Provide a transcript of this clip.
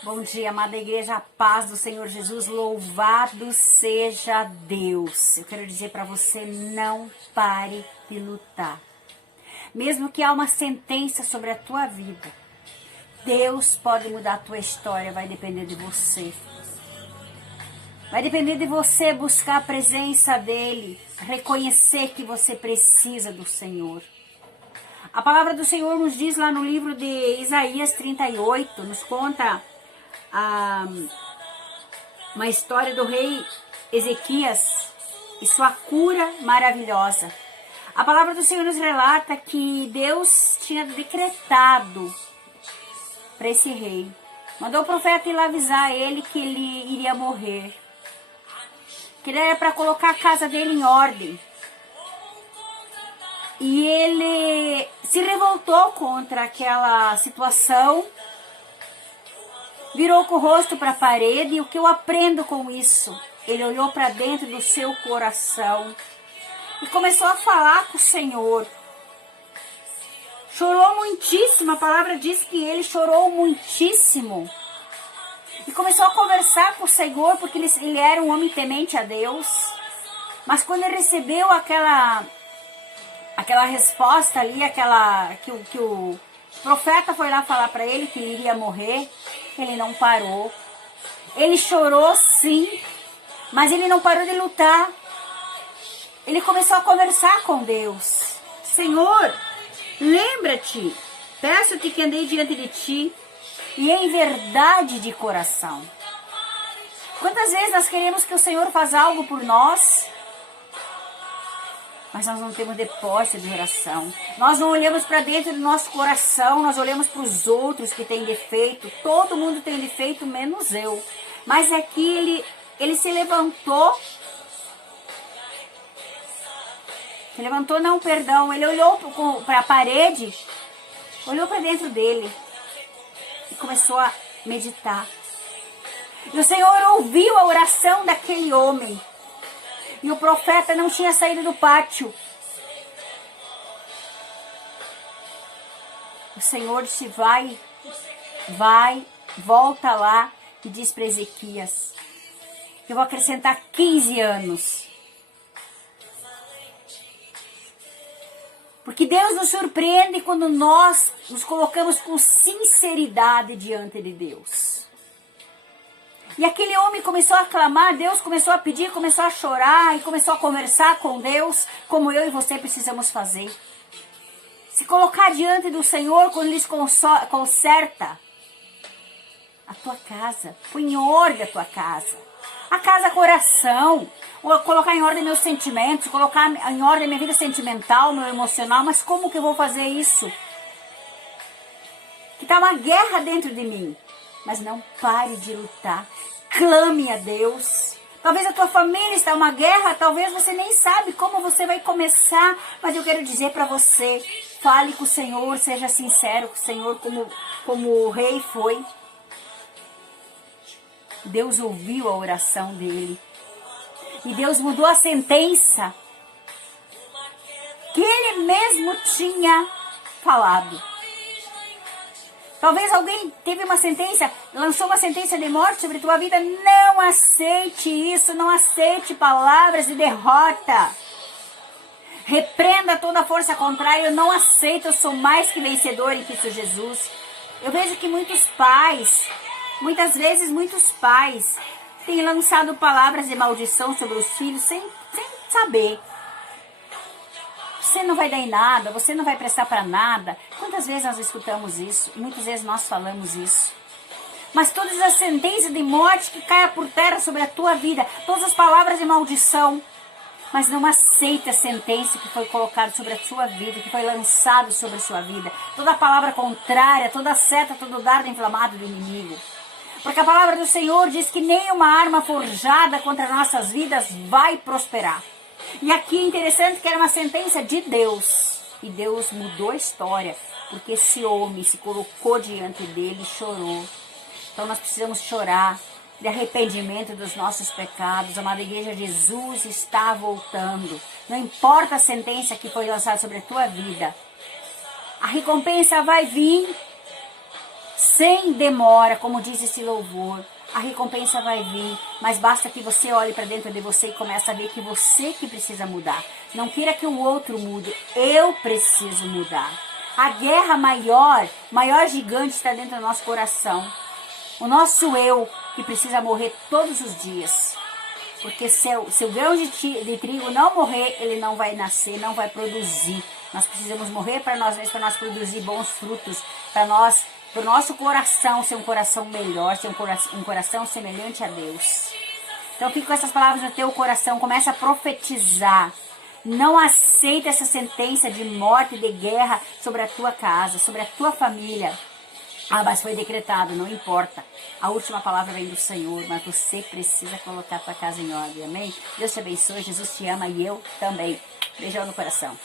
Bom dia, amada igreja, a paz do Senhor Jesus, louvado seja Deus. Eu quero dizer para você, não pare de lutar. Mesmo que há uma sentença sobre a tua vida, Deus pode mudar a tua história, vai depender de você. Vai depender de você buscar a presença dEle, reconhecer que você precisa do Senhor. A palavra do Senhor nos diz lá no livro de Isaías 38, nos conta uma história do rei Ezequias e sua cura maravilhosa. A palavra do Senhor nos relata que Deus tinha decretado para esse rei. Mandou o profeta ir lá avisar ele que ele iria morrer. Que era para colocar a casa dele em ordem. E ele se revoltou contra aquela situação. Virou com o rosto para a parede, e o que eu aprendo com isso? Ele olhou para dentro do seu coração e começou a falar com o Senhor. Chorou muitíssimo, a palavra diz que ele chorou muitíssimo. E começou a conversar com o Senhor, porque ele era um homem temente a Deus. Mas quando ele recebeu aquela resposta ali, que o profeta foi lá falar para ele que ele iria morrer, ele não parou. Ele chorou sim, mas ele não parou de lutar. Ele começou a conversar com Deus. Senhor, lembra-te, peço-te que andei diante de ti e em verdade de coração. Quantas vezes nós queremos que o Senhor faça algo por nós, mas nós não temos depósito de oração. Nós não olhamos para dentro do nosso coração, nós olhamos para os outros que têm defeito. Todo mundo tem defeito, menos eu. Mas aqui ele se levantou. Se levantou, não, perdão. Ele olhou para a parede, olhou para dentro dele e começou a meditar. E o Senhor ouviu a oração daquele homem. E o profeta não tinha saído do pátio. O Senhor disse, vai, volta lá e diz para Ezequias, que eu vou acrescentar 15 anos. Porque Deus nos surpreende quando nós nos colocamos com sinceridade diante de Deus. E aquele homem começou a clamar, Deus começou a pedir, começou a chorar e começou a conversar com Deus, como eu e você precisamos fazer. Se colocar diante do Senhor quando Ele conserta a tua casa, põe em ordem a tua casa. A casa coração, colocar em ordem meus sentimentos, colocar em ordem minha vida sentimental, meu emocional, mas como que eu vou fazer isso? Que está uma guerra dentro de mim. Mas não pare de lutar. Clame a Deus. Talvez a tua família está uma guerra. Talvez você nem sabe como você vai começar. Mas eu quero dizer para você. Fale com o Senhor. Seja sincero com o Senhor como o rei foi. Deus ouviu a oração dele. E Deus mudou a sentença que ele mesmo tinha falado. Talvez alguém teve uma sentença, lançou uma sentença de morte sobre tua vida. Não aceite isso, não aceite palavras de derrota. Repreenda toda a força contrária, eu não aceito, eu sou mais que vencedor em Cristo Jesus. Eu vejo que muitas vezes muitos pais têm lançado palavras de maldição sobre os filhos sem saber. Você não vai dar em nada, você não vai prestar para nada. Quantas vezes nós escutamos isso? Muitas vezes nós falamos isso. Mas todas as sentenças de morte que caia por terra sobre a tua vida, todas as palavras de maldição, mas não aceite a sentença que foi colocada sobre a sua vida, que foi lançada sobre a sua vida. Toda palavra contrária, toda seta, todo dardo inflamado do inimigo. Porque a palavra do Senhor diz que nenhuma arma forjada contra nossas vidas vai prosperar. E aqui é interessante que era uma sentença de Deus. E Deus mudou a história. Porque esse homem se colocou diante dele e chorou. Então nós precisamos chorar de arrependimento dos nossos pecados. Amada igreja, Jesus está voltando. Não importa a sentença que foi lançada sobre a tua vida. A recompensa vai vir. sem demora, como diz esse louvor. A recompensa vai vir, mas basta que você olhe para dentro de você e comece a ver que você que precisa mudar. Não queira que o outro mude, eu preciso mudar. A guerra maior gigante está dentro do nosso coração. O nosso eu que precisa morrer todos os dias. Porque se o grão de trigo não morrer, ele não vai nascer, não vai produzir. Nós precisamos morrer para nós mesmos, para nós produzir bons frutos, para o nosso coração ser um coração melhor, ser um coração semelhante a Deus. Então fica com essas palavras no teu coração, começa a profetizar. Não aceita essa sentença de morte e de guerra sobre a tua casa, sobre a tua família. Ah, mas foi decretado, não importa. A última palavra vem do Senhor, mas você precisa colocar a tua casa em ordem, amém? Deus te abençoe, Jesus te ama e eu também. Beijão no coração.